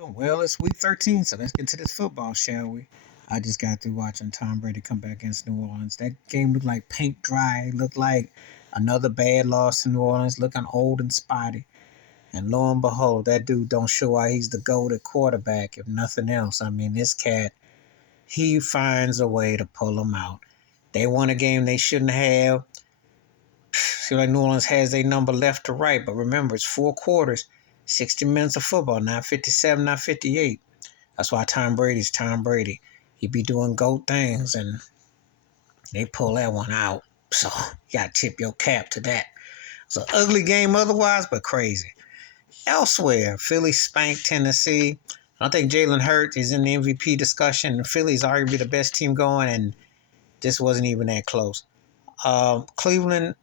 Well, it's week 13, so let's get to this football, shall we? I just got through watching Tom Brady come back against New Orleans. That game looked like paint dry. It looked like another bad loss to New Orleans, looking old and spotty. And lo and behold, that dude don't show why he's the GOAT quarterback, if nothing else. I mean, this cat, he finds a way to pull them out. They won a game they shouldn't have. Feel like New Orleans has their number left to right, but remember, it's 4 quarters, 60 minutes of football, not 57, not 58. That's why Tom Brady's Tom Brady. He be doing GOAT things, and they pull that one out. So you got to tip your cap to that. It's an ugly game otherwise, but crazy. Elsewhere, Philly spanked Tennessee. I think Jalen Hurts is in the MVP discussion. Philly's arguably the best team going, and this wasn't even that close. Cleveland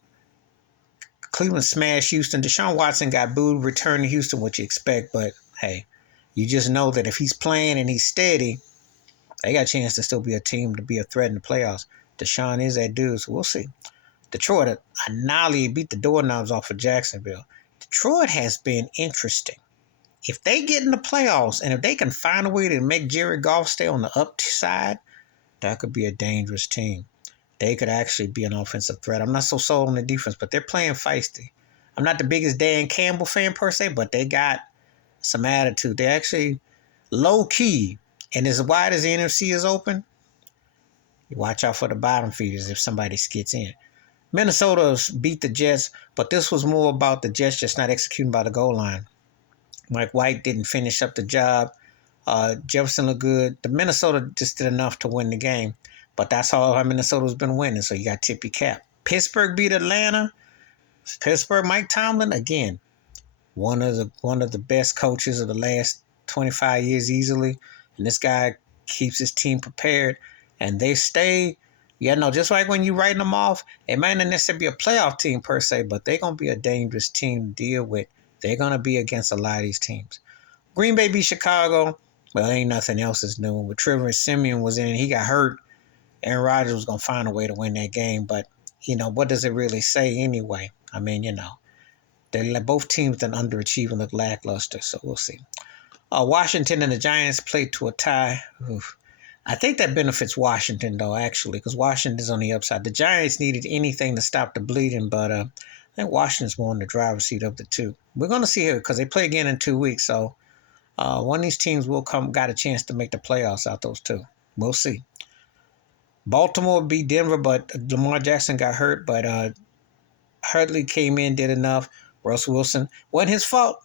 smashed Houston. Deshaun Watson got booed, returned to Houston, what you expect, but hey, you just know that if he's playing and he's steady, they got a chance to still be a team to be a threat in the playoffs. Deshaun is that dude, so we'll see. Detroit beat the doorknobs off of Jacksonville. Detroit has been interesting. If they get in the playoffs and if they can find a way to make Jared Goff stay on the upside, that could be a dangerous team. They could actually be an offensive threat. I'm not so sold on the defense, but they're playing feisty. I'm not the biggest Dan Campbell fan per se, but they got some attitude. They're actually low key. And as wide as the NFC is open, you watch out for the bottom feeders if somebody skits in. Minnesota beat the Jets, but this was more about the Jets just not executing by the goal line. Mike White didn't finish up the job. Jefferson looked good. The Minnesota just did enough to win the game. But that's how Minnesota's been winning, so you got to tip your cap. Pittsburgh beat Atlanta. Pittsburgh, Mike Tomlin, again, one of the best coaches of the last 25 years easily. And this guy keeps his team prepared. And they stay, just like when you're writing them off, it might not necessarily be a playoff team per se, but they're going to be a dangerous team to deal with. They're going to be against a lot of these teams. Green Bay beat Chicago. Well, ain't nothing else is new. With Trevor Siemian was in, he got hurt. Aaron Rodgers was going to find a way to win that game, but, what does it really say anyway? I mean, they both teams that underachieve and look lackluster, so we'll see. Washington and the Giants played to a tie. Oof. I think that benefits Washington, though, actually, because Washington's on the upside. The Giants needed anything to stop the bleeding, but I think Washington's more in the driver's seat of the two. We're going to see here because they play again in 2 weeks, so one of these teams got a chance to make the playoffs out those two. We'll see. Baltimore beat Denver, but Lamar Jackson got hurt, but Hurley came in, did enough. Russell Wilson, wasn't his fault.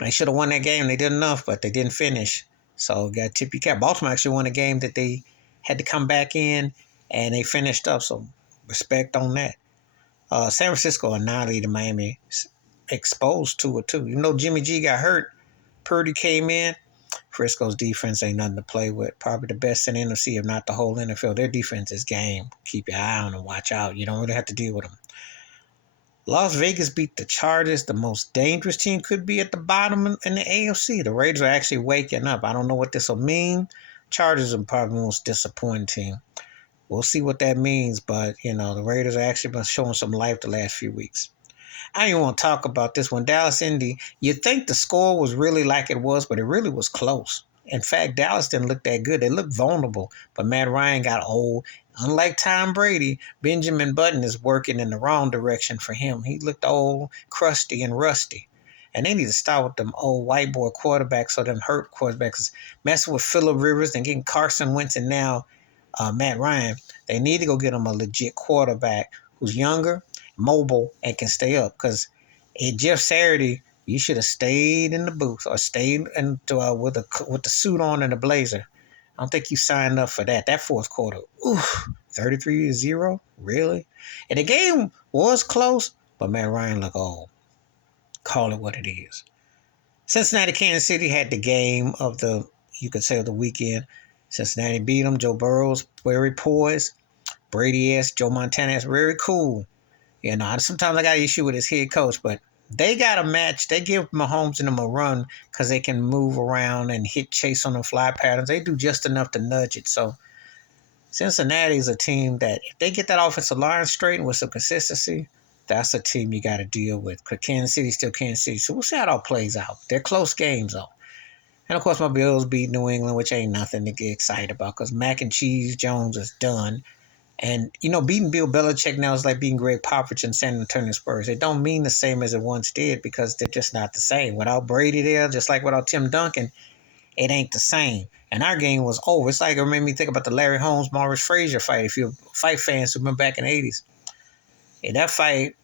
They should have won that game. They did enough, but they didn't finish. So got tippy cap. Baltimore actually won a game that they had to come back in, and they finished up. So respect on that. San Francisco annihilated Miami, exposed 2-2. Even though Jimmy G got hurt, Purdy came in. Frisco's defense ain't nothing to play with. Probably the best in the NFC, if not the whole NFL. Their defense is game. Keep your eye on them. Watch out. You don't really have to deal with them. Las Vegas beat the Chargers. The most dangerous team could be at the bottom in the AFC. The Raiders are actually waking up. I don't know what this will mean. Chargers are probably the most disappointing team. We'll see what that means, but, the Raiders are actually been showing some life the last few weeks. I don't even want to talk about this one. Dallas Indy, you'd think the score was really like it was, but it really was close. In fact, Dallas didn't look that good. They looked vulnerable, but Matt Ryan got old. Unlike Tom Brady, Benjamin Button is working in the wrong direction for him. He looked old, crusty, and rusty. And they need to start with them old white boy quarterbacks or them hurt quarterbacks. Messing with Phillip Rivers and getting Carson Wentz and now Matt Ryan. They need to go get them a legit quarterback who's younger, mobile, and can stay up. Because Jeff Saturday, you should have stayed in the booth or stayed with the suit on and the blazer. I don't think you signed up for that. That fourth quarter, 33-0? Really? And the game was close, but Matt Ryan looked old. Call it what it is. Cincinnati, Kansas City had the game of the weekend. Cincinnati beat them. Joe Burrow's very poised. Brady-esque. Joe Montana-esque. Very cool. Sometimes I got an issue with his head coach, but they got a match. They give Mahomes and them a run because they can move around and hit chase on the fly patterns. They do just enough to nudge it. So Cincinnati is a team that if they get that offensive line straight with some consistency, that's a team you got to deal with. Because Kansas City's still Kansas City. So we'll see how it all plays out. They're close games, though. And of course, my Bills beat New England, which ain't nothing to get excited about because Mac and Cheese Jones is done. And, beating Bill Belichick now is like beating Greg Popovich and San Antonio Spurs. It don't mean the same as it once did because they're just not the same. Without Brady there, just like without Tim Duncan, it ain't the same. And our game was over. It's like it made me think about the Larry Holmes, Maurice Frazier fight. If you're fight fans who remember back in the 80s. Yeah, that fight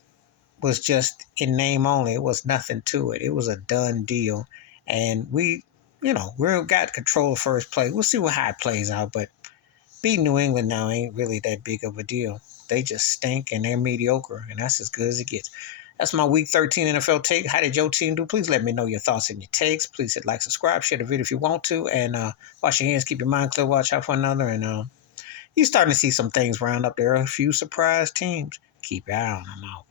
was just in name only. It was nothing to it. It was a done deal. And we got control of first place. We'll see how it plays out, but beating New England now ain't really that big of a deal. They just stink and they're mediocre, and that's as good as it gets. That's my Week 13 NFL take. How did your team do? Please let me know your thoughts and your takes. Please hit like, subscribe, share the video if you want to, and wash your hands, keep your mind clear, watch out for another. And you're starting to see some things round up there. A few surprise teams. Keep your eye on them out.